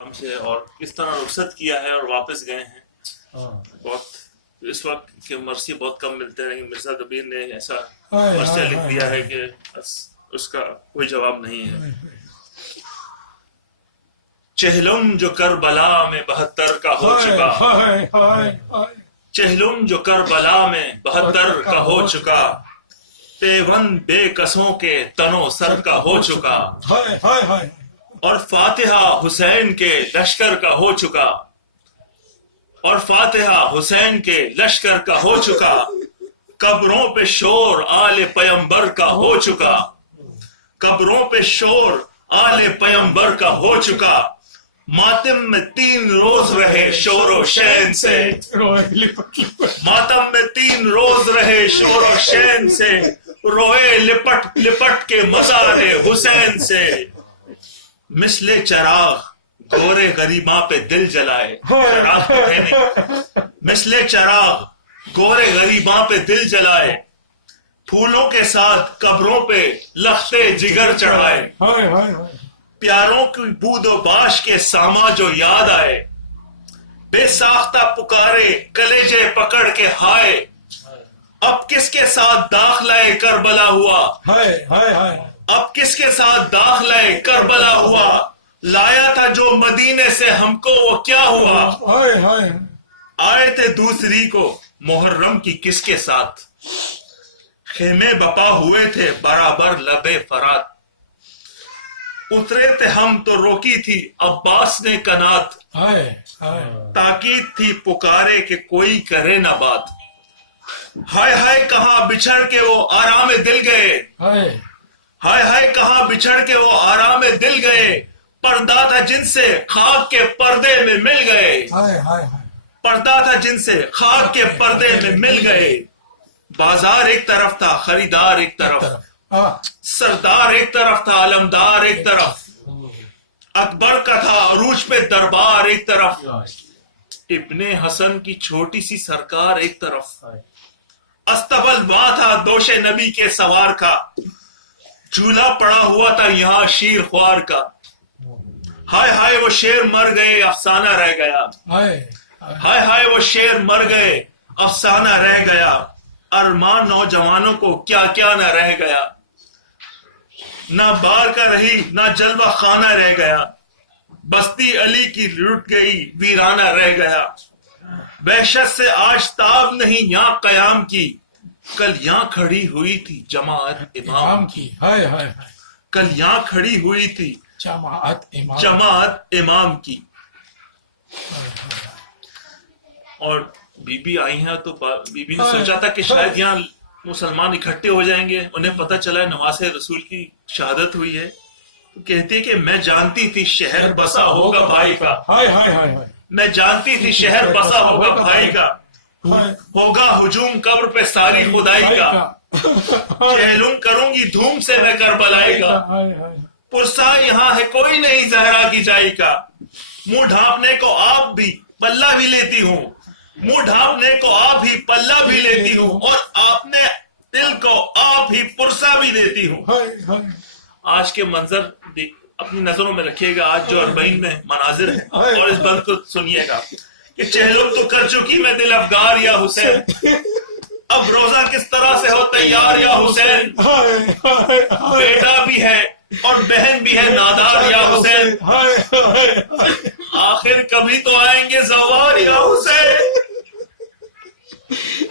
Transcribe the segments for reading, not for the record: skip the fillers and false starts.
ہم سے اور کس طرح رخصت کیا ہے اور واپس گئے ہیں. بہت اس وقت کہ مرثیے بہت کم ملتے ہیں، لیکن مرزا کبیر نے ایسا مرثیہ لکھ دیا ہے کہ اس کا کوئی جواب نہیں ہے. چہلم جو کربلا میں 72 کا ہو چکا، چہلم جو کربلا میں 72 کا ہو چکا، پیون بے کسوں کے تنو سر کا ہو چکا، اور فاتحہ حسین کے لشکر کا ہو چکا، اور فاتحہ حسین کے لشکر کا ہو چکا، قبروں پہ شور آل پیمبر کا ہو چکا، قبروں پہ شور آل پیمبر کا ہو چکا، ماتم میں 3 روز رہے شور و شین سے، ماتم میں 3 روز رہے شور و شین سے، روئے لپٹ لپٹ کے مزار حسین سے، مثل چراغ گورے غریباں پہ دل جلائے، چراغ تو ہے نہیں، مثل چراغ گورے غریباں پہ دل جلائے، پھولوں کے ساتھ قبروں پہ لختے جگر چڑھائے، پیاروں کی بود و باش کے ساما جو یاد آئے، بے ساختہ پکارے کلیجے پکڑ کے ہائے، اب کس کے ساتھ داخلہ کربلا ہوا، اب کس کے ساتھ داخلہ کربلا ہوا، لایا تھا جو مدینے سے ہم کو وہ کیا ہوا، آئے تھے دوسری کو محرم کی کس کے ساتھ، خیمے بپا ہوئے تھے برابر لبے فرات، اترے تھے ہم تو روکی تھی عباس نے کنات، تاکید تھی پکارے کہ کوئی کرے نہ بات، ہائے ہائے کہاں بچھڑ کے وہ آرام دل گئے، ہائے ہائے کہاں بچھڑ کے وہ آرام دل گئے، پردہ تھا جن سے خاک کے پردے میں مل گئے، پردہ تھا جن سے خاک کے پردے میں مل گئے، بازار ایک طرف تھا خریدار ایک طرف، سردار ایک طرف تھا علمدار ایک طرف، اکبر کا تھا عروج پہ دربار ایک طرف، ابن حسن کی چھوٹی سی سرکار ایک طرف، استبل وہاں تھا دوش نبی کے سوار کا، جھولا پڑا ہوا تھا یہاں شیر خوار کا، ہائے ہائے وہ شیر مر گئے افسانہ رہ گیا، ہائے ہائے وہ شیر مر گئے افسانہ رہ گیا، ارمان نوجوانوں کو کیا کیا نہ رہ گیا، نہ بار کا رہی نہ جلوہ خانہ رہ گیا، بستی علی کی لٹ گئی ویرانہ رہ گیا، وحشت سے آج تاب نہیں یہاں قیام کی، کل یہاں کھڑی ہوئی تھی جماعت امام کی، کل یہاں کھڑی ہوئی تھی جماعت امام کی، اور بی بی آئی ہیں تو بی بی نے سوچا تھا کہ شاید یہاں مسلمان اکٹھے ہو جائیں گے، انہیں پتہ چلا ہے نواز رسول کی شہادت ہوئی ہے، تو کہتی ہے کہ میں جانتی تھی شہر بسا ہوگا بھائی کا، میں جانتی تھی شہر بسا ہوگا بھائی کا، ہوگا ہجوم قبر پہ ساری خدائی کا، چہلم کروں گی دھوم سے میں کربلائی کا، پرسا یہاں ہے کوئی نہیں زہرا کی جائی کا، منہ ڈھانپنے کو آپ بھی پلہ بھی لیتی ہوں، منہ ڈھانپنے کو آپ ہی پلہ بھی لیتی ہوں، اور آپ نے دل کو آپ ہی پرسا بھی دیتی ہوں. آج کے منظر اپنی نظروں میں رکھیے گا، آج جو 40 میں مناظر ہیں، اور اس بند کو سنیے گا کہ چہلم تو کر چکی میں دل افگار یا حسین، اب روزہ کس طرح سے ہو تیار یا حسین، بیٹا بھی ہے اور بہن بھی ہے نادار یا حسین، آخر کبھی تو آئیں گے زوار یا حسین،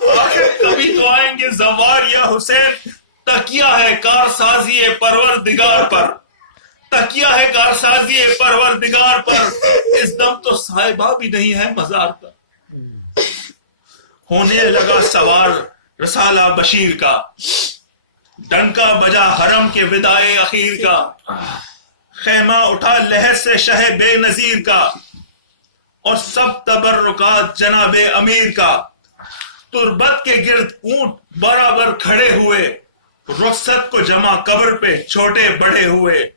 آخر کبھی تو آئیں گے زوار یا حسین، تکیہ ہے کارسازی پروردگار پر، تکیہ ہے کارسازی پروردگار پر، اس دم تو صاحبہ بھی نہیں ہے مزار پر، ہونے لگا سوار رسالہ بشیر کا، ڈنکا بجا حرم کے وداع اخیر کا، خیمہ اٹھا لہر سے شہ بے نظیر کا، اور سب تبرکات جناب امیر کا، تربت کے گرد اونٹ برابر کھڑے ہوئے، رخصت کو جمع قبر پہ چھوٹے بڑے ہوئے،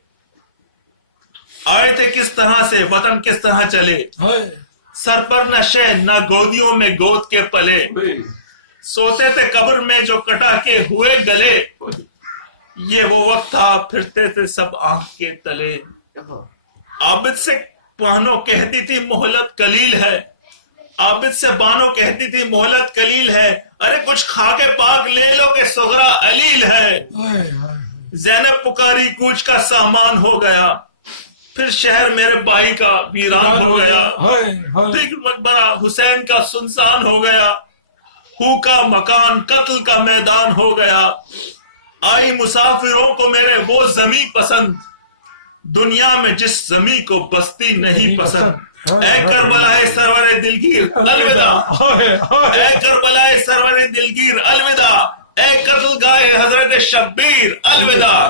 آئے تھے کس طرح سے وطن کس طرح چلے، سر پر نہ شہ نہ گودیوں میں گود کے پلے، سوتے تھے قبر میں جو کٹا کے ہوئے گلے، یہ وہ وقت تھا پھرتے تھے سب آنکھ کے تلے، عابد سے بانو کہتی تھی مہلت قلیل ہے، عابد سے بانو کہتی تھی مہلت قلیل ہے، ارے کچھ کھا کے پاک لے لو کہ صغرا علیل ہے۔ زینب پکاری کوچ کا سامان ہو گیا، پھر شہر میرے بھائی کا ویران ہو گیا، پھر مقبرہ حسین کا سنسان ہو گیا، ہو کا مکان قتل کا میدان ہو گیا۔ آئی مسافروں کو میرے وہ زمیں پسند، دنیا میں جس زمیں کو بستی نہیں پسند۔ اے کربلائے سرور دلگیر الوداع، اے کربلائے سرور دلگیر الوداع، اے قتل گاہ حضرت شبیر الوداع،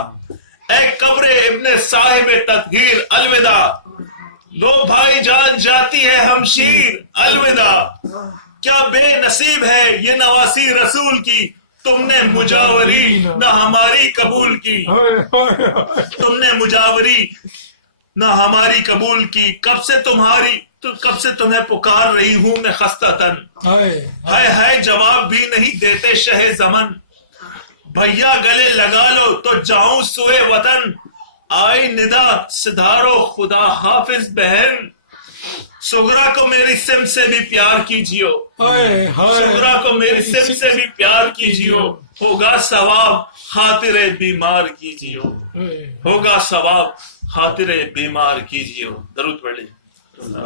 اے قبر ابن صاحب تطہیر الوداع، دو بھائی جان جاتی ہے ہمشیر الوداع۔ کیا بے نصیب ہے یہ نواسی رسول کی، تم نے مجاوری نہ ہماری قبول کی، تم نے مجاوری نہ ہماری قبول کی، کب سے تمہیں پکار رہی ہوں میں خستہ تن، ہائے ہائے جواب بھی نہیں دیتے شہ زمن، بھیا گلے لگا لو تو جاؤں سوئے وطن، آئی ندا سدھارو خدا حافظ بہن، سغرا کو میری سم سے بھی پیار کیجیو، سغرا کو میری سم سے بھی پیار کیجیو، ہوگا ثواب خاطر بیمار کیجیو، ہوگا ثواب خاطر بیمار کیجیو۔ درود پڑھ لیجیے۔